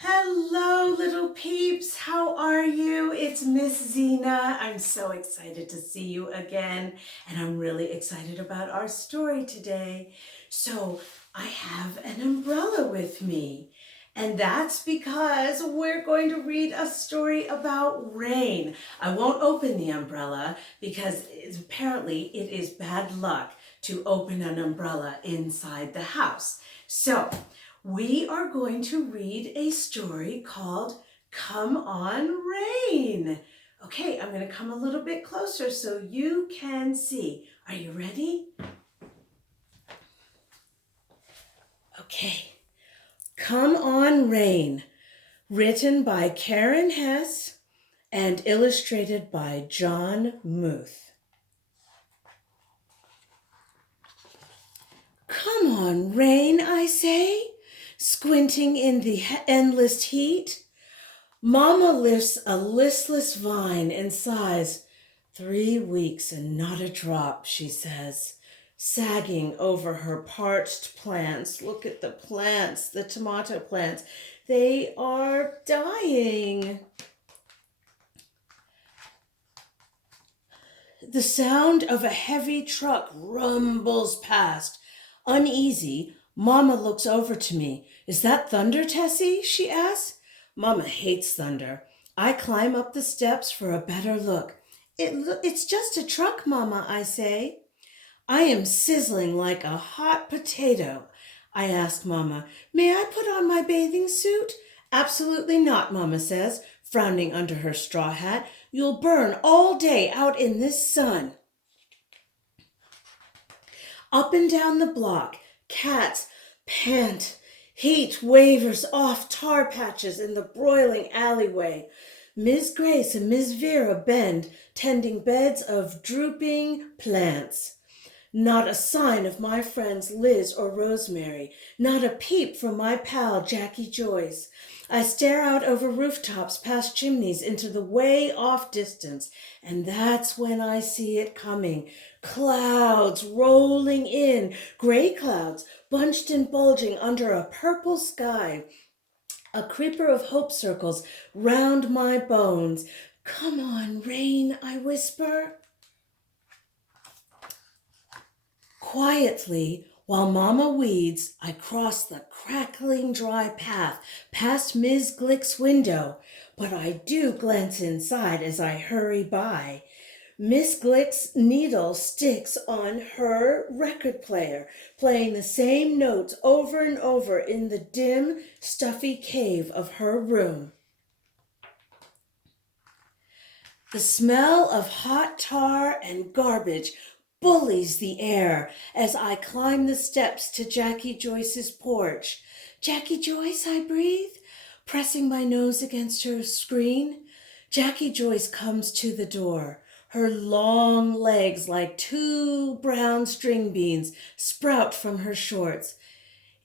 Hello, little peeps. How are you? It's Miss Zena. I'm so excited to see you again, and I'm really excited about our story today. So, I have an umbrella with me, and that's because we're going to read a story about rain. I won't open the umbrella because apparently it is bad luck to open an umbrella inside the house. So, we are going to read a story called Come On Rain. Okay, I'm going to come a little bit closer so you can see. Are you ready? Okay. Come On Rain, written by Karen Hesse and illustrated by Jon Muth. Come on, rain, I say, squinting in the endless heat. Mama lifts a listless vine and sighs. 3 weeks and not a drop, she says, sagging over her parched plants. Look at the plants, the tomato plants. They are dying. The sound of a heavy truck rumbles past. Uneasy, Mama looks over to me. Is that thunder, Tessie? She asks. Mama hates thunder. I climb up the steps for a better look. It's just a truck, Mama, I say. I am sizzling like a hot potato. I ask Mama, may I put on my bathing suit? Absolutely not, Mama says, frowning under her straw hat. You'll burn all day out in this sun. Up and down the block, cats pant. Heat wavers off tar patches in the broiling alleyway. Miss Grace and Miss Vera bend, tending beds of drooping plants. Not a sign of my friends Liz or Rosemary. Not a peep from my pal Jackie Joyce. I stare out over rooftops past chimneys into the way off distance, and that's when I see it coming. Clouds rolling in, gray clouds bunched and bulging under a purple sky. A creeper of hope circles round my bones. Come on, rain, I whisper. Quietly, while Mama weeds, I cross the crackling dry path past Ms. Glick's window, but I do glance inside as I hurry by. Miss Glick's needle sticks on her record player, playing the same notes over and over in the dim, stuffy cave of her room. The smell of hot tar and garbage bullies the air as I climb the steps to Jackie Joyce's porch. Jackie Joyce, I breathe, pressing my nose against her screen. Jackie Joyce comes to the door. Her long legs, like 2 brown string beans, sprout from her shorts.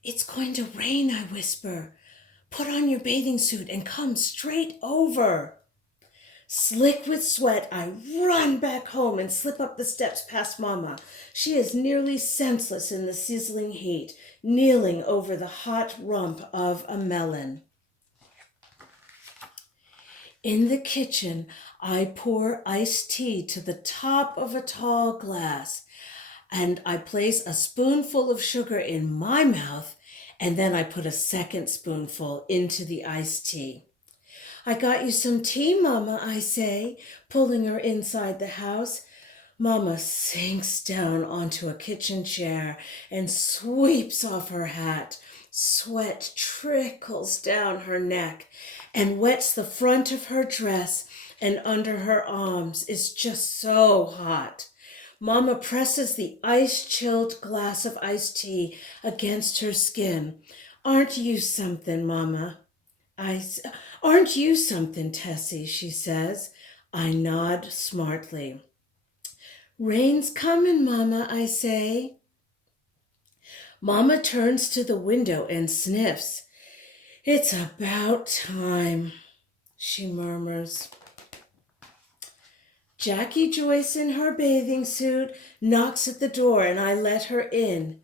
It's going to rain, I whisper. Put on your bathing suit and come straight over. Slick with sweat, I run back home and slip up the steps past Mama. She is nearly senseless in the sizzling heat, kneeling over the hot rump of a melon. In the kitchen, I pour iced tea to the top of a tall glass, and I place a spoonful of sugar in my mouth, and then I put a second spoonful into the iced tea. I got you some tea, Mama, I say, pulling her inside the house. Mama sinks down onto a kitchen chair and sweeps off her hat. Sweat trickles down her neck and wets the front of her dress and under her arms. It's just so hot. Mama presses the ice-chilled glass of iced tea against her skin. Aren't you something, Mama? Aren't you something, Tessie, she says. I nod smartly. Rain's coming, Mama, I say. Mama turns to the window and sniffs. It's about time, she murmurs. Jackie Joyce in her bathing suit knocks at the door and I let her in.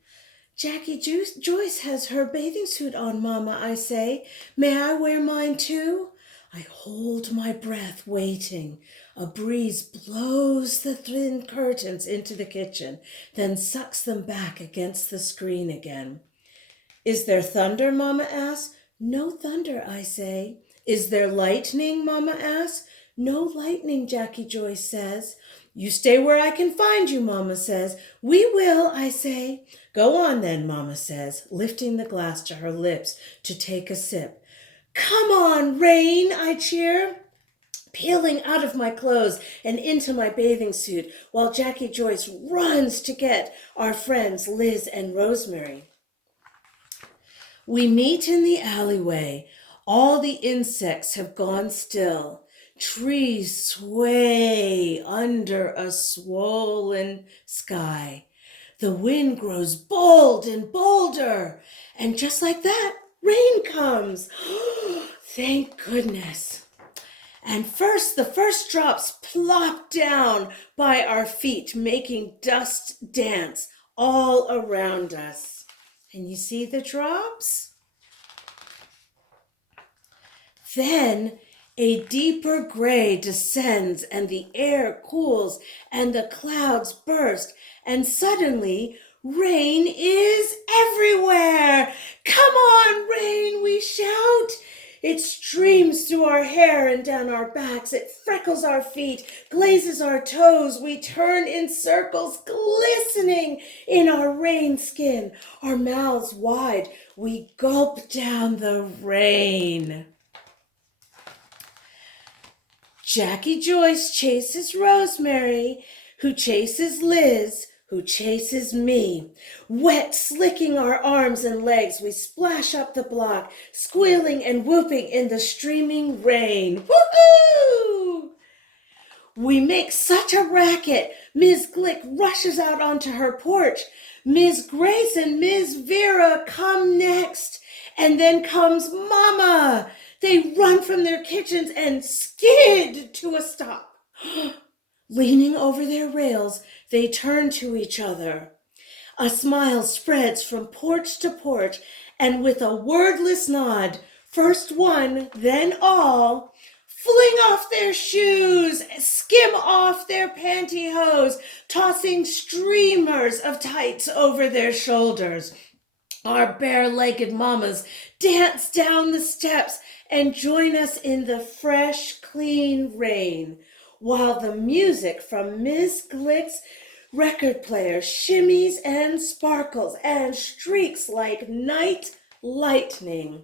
Joyce has her bathing suit on, Mama, I say. May I wear mine too? I hold my breath, waiting. A breeze blows the thin curtains into the kitchen, then sucks them back against the screen again. Is there thunder, Mama asks. No thunder, I say. Is there lightning, Mama asks. No lightning, Jackie Joyce says. You stay where I can find you, Mama says. We will, I say. Go on then, Mama says, lifting the glass to her lips to take a sip. Come on, rain, I cheer, peeling out of my clothes and into my bathing suit while Jackie Joyce runs to get our friends Liz and Rosemary. We meet in the alleyway. All the insects have gone still. Trees sway under a swollen sky. The wind grows bold and bolder. And just like that, rain comes. Thank goodness. And the first drops plop down by our feet, making dust dance all around us. And you see the drops? Then a deeper gray descends and the air cools and the clouds burst and suddenly rain is everywhere. Come on, rain, we shout. It streams through our hair and down our backs. It freckles our feet, glazes our toes. We turn in circles, glistening in our rain skin. Our mouths wide, we gulp down the rain. Jackie Joyce chases Rosemary, who chases Liz, who chases me. Wet, slicking our arms and legs, we splash up the block, squealing and whooping in the streaming rain. Woohoo! We make such a racket. Ms. Glick rushes out onto her porch. Ms. Grace and Ms. Vera come next. And then comes Mama. They run from their kitchens and skid to a stop. Leaning over their rails, they turn to each other. A smile spreads from porch to porch, and with a wordless nod, first one, then all, fling off their shoes, skim off their pantyhose, tossing streamers of tights over their shoulders. Our bare-legged mamas dance down the steps and join us in the fresh, clean rain, while the music from Miss Glick's record player shimmies and sparkles and streaks like night lightning.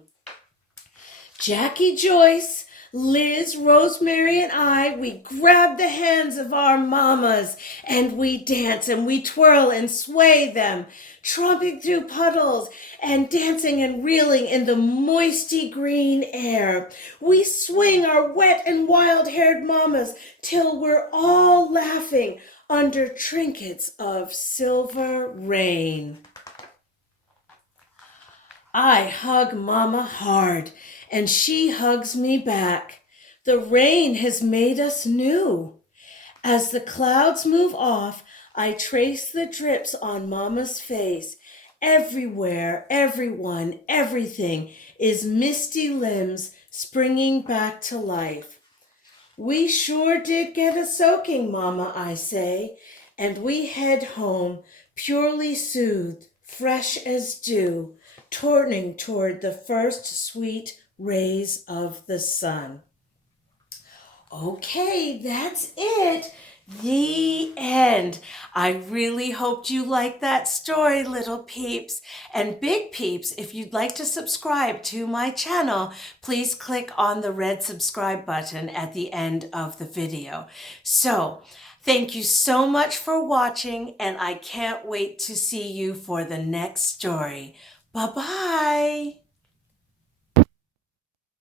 Jackie Joyce, Liz, Rosemary, and I, we grab the hands of our mamas and we dance and we twirl and sway them, tromping through puddles and dancing and reeling in the moisty green air. We swing our wet and wild-haired mamas till we're all laughing under trinkets of silver rain. I hug Mama hard, and she hugs me back. The rain has made us new. As the clouds move off, I trace the drips on Mama's face. Everywhere, everyone, everything is misty limbs springing back to life. We sure did get a soaking, Mama, I say, and we head home, purely soothed, fresh as dew, turning toward the first sweet rays of the sun. Okay, that's it. The end. I really hoped you liked that story, little peeps. And big peeps, if you'd like to subscribe to my channel, please click on the red subscribe button at the end of the video. So, thank you so much for watching, and I can't wait to see you for the next story. Bye-bye.